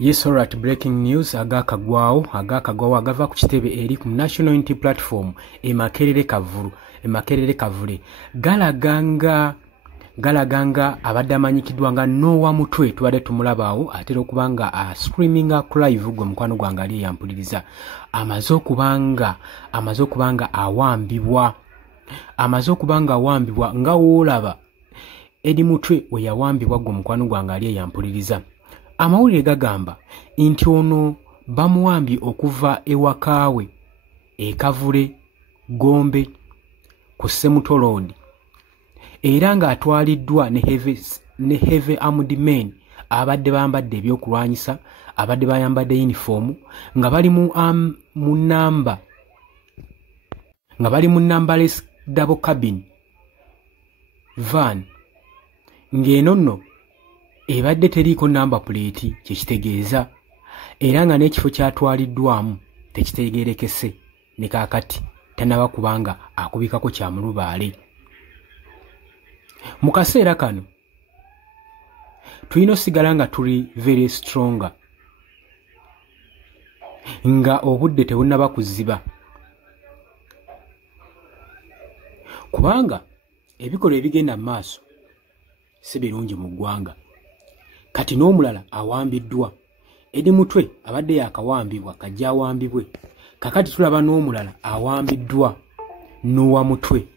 Yes, alright, breaking news agakagwawo agava ku kitebe eri ku National Unity Platform Makerere Kavule galaganga abadde amanyikiddwa nga Noah Mutwe tubadde tumulabaawo atera okubanga screaming live gwe mukwano gwange ali yampuliriza amaze okubanga awambibwa nga woolaba Edi Mutwe we yawambibwa gwe mukwano gwange ali yampuliriza. Amawulire gagamba nti ono bamuwambye okuva ewakaawe Kavule Gombe ku Semuto Road era nga atwaliddwa ne Heavy Armed Men abadde bambadde ebyokulwanyisa abadde bayambadde uniform nga bali mu numberless double cabin van ng'eno nno ebadde teriiko number plate kyekitegeeza era nga n'ekifo kyatwaliddwamu tekitegeerekese ne kaakati tanaba kubanga akubikako kya mulubaale. Mu kaseera kano tulina osigala nga tuli very stronger nga obudde tebunnaba kuziba kubanga ebikolwa ebigenda mu maaso si birungi mu ggwanga. Kati n'omulala awambiddwa Edi Mutwe abadde yakawambibwa kajja awambibwe kakati tulaba n'omulala awambiddwa Noah Mutwe.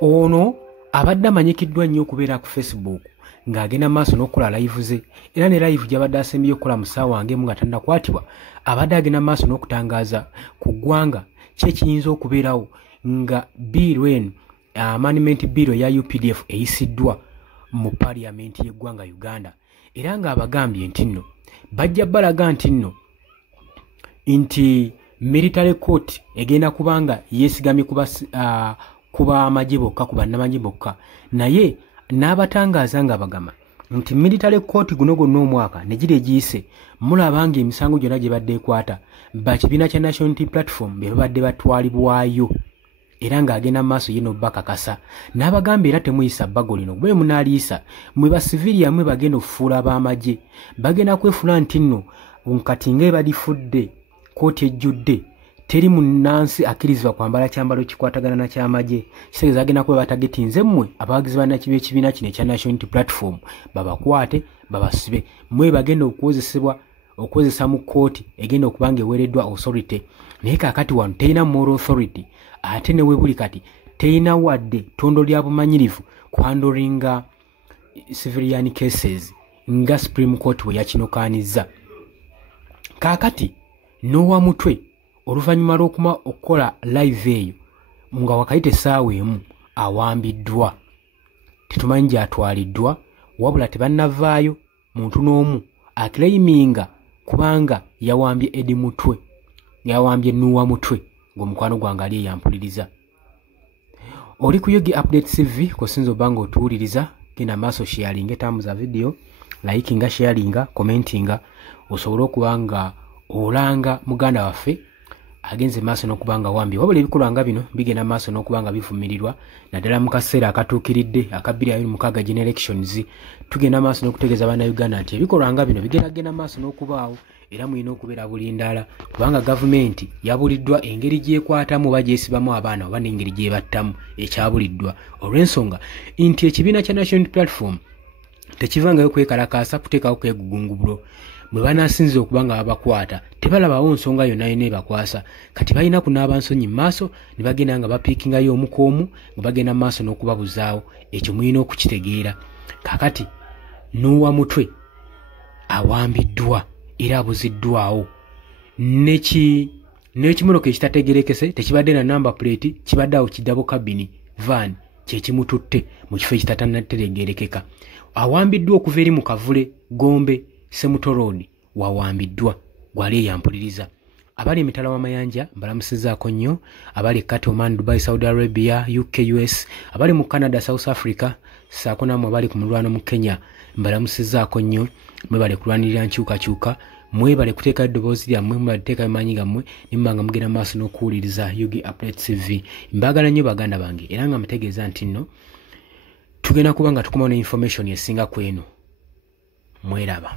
Ono abadde amanyikiddwa nnyo okubeera ku Facebook ng'agenda maaso n'okukola live ze era ne live gy'abadde asembyeyo okukola mu ssaawa ng'emu nga tannakwatibwa abadde agenda maaso n'okutangaaza ku ggwanga ki ekiyinza okubeerawo nga biiru eno amendment biiru ya UPDF eyisiddwa mu parliament y'eggwanga Uganda era nga abagambye nti nno bajja balaga nti military court egenda kubanga yeesigamye kuba amagye bokka kuba n'amagye bokka naye n'abatangaaza nga bagamba nti military court guno gonna omwaka ne gira egiyise mulabanga emisango gyonna gye badde ekwata bakibiina kya National Unity Platform be babadde batwalibwayo era ng'agenda maaso ye n'obbakakasa n'abagamba era temuyisa bbago lino bwe munaaliisa mwe basiviliya mwe bagenda okufuula ab'amagye bagenda kwefula nti nno kati nga ebadifudde kooti ejjudde teri munnansi akkirizibwa kwambala kyambalo kikwatagana na kyamagye kitegeeza agenda kuba batagetinze mmwe abawagizi bannakibi ekibiina kino ekya National Unity Platform babakwate babasibe mwe bagenda okukozesa mu kooti egenda okubanga eweereddwa authority naye kaakati wano terina moral authority ate ne webuli kati terina wadde ttondo lya bumanyirivu kuhandolinga civilian cases nga Supreme Court we yakinokaanizza. Kaakati Noah Mutwe oluvannyuma lw'okuma okukola live eyo nga wakayita essaawa emu awambiddwa tetumanyi gy'atwaliddwa wabula tebannavaayo muntu n'omu akilayiminga kubanga yawambye Edi Mutwe yawambye Noah Mutwe ng'omukwano gwange ali yampuliriza. Oli ku Yogi Update TV kosinza obanga otuwuliriza genda maaso sharinga etambuza video likinga sharinga commentinga osobole okubanga olanga muganda waffe agenze maaso n'okubanga wambi wabula ebikolwa nga bino bigenda maaso n'okubanga bivumirirwa naddala mu kaseera akatuukiridde aka 2026 general elections tugenda maaso n'okutegeeza abaana Uganda nti ebikolwa nga bino bigenda maaso n'okubaawo era mulina okubeera bulindaala kubanga gavumenti yabuliddwa engeri gyekwatamu oba gyesibamu abaana oba n'engeri gyebattamu ekyabuliddwa olw'ensonga nti ekibiina kya National Unity Platform tekivangayo kwekalakaasa kuteekawo kwegugungubulo mwe banaasinza okubanga babakwata tebalabawo nsonga yonna yonna ebakwasa kati balina kunaaba nsonyi mu maaso ne bagenda nga bapiikingayo omu k'omu nga bagenda mu maaso n'okubabuzaawo ekyo mulina okukitegeera. Kaakati Noah Mutwe awambiddwa era abuziddwawo n'ekimotoka ekitategerekese tekibadde na number plate kibadde awo kidabo kabini van kyekimututte mu kifo ekitategerekeka. Awambiddwa okuva eri mu Kavule Gombe Semuto Road wawambiddwa gwali yampuliriza. Abali emitala w'amayanja mbalamusizaako nnyo abali kati Oman, Dubai, Saudi Arabia, UK, US, abali mu Canada, South Africa saako namwe abali ku mulwano mu Kenya mbalamusizaako nnyo mwebale kulwanirira nkyukakyuka mwebale kuteeka eddoboozi lyammwe mwebale kuteeka bimanyi gammwe nimmanga mugenda maaso n'okuwuliriza Yogi Update TV. Mbagala nnyo baganda bange era nga mutegeeza nti nno tugenda kuba nga tukomawo ne information esinga kweno mweraba.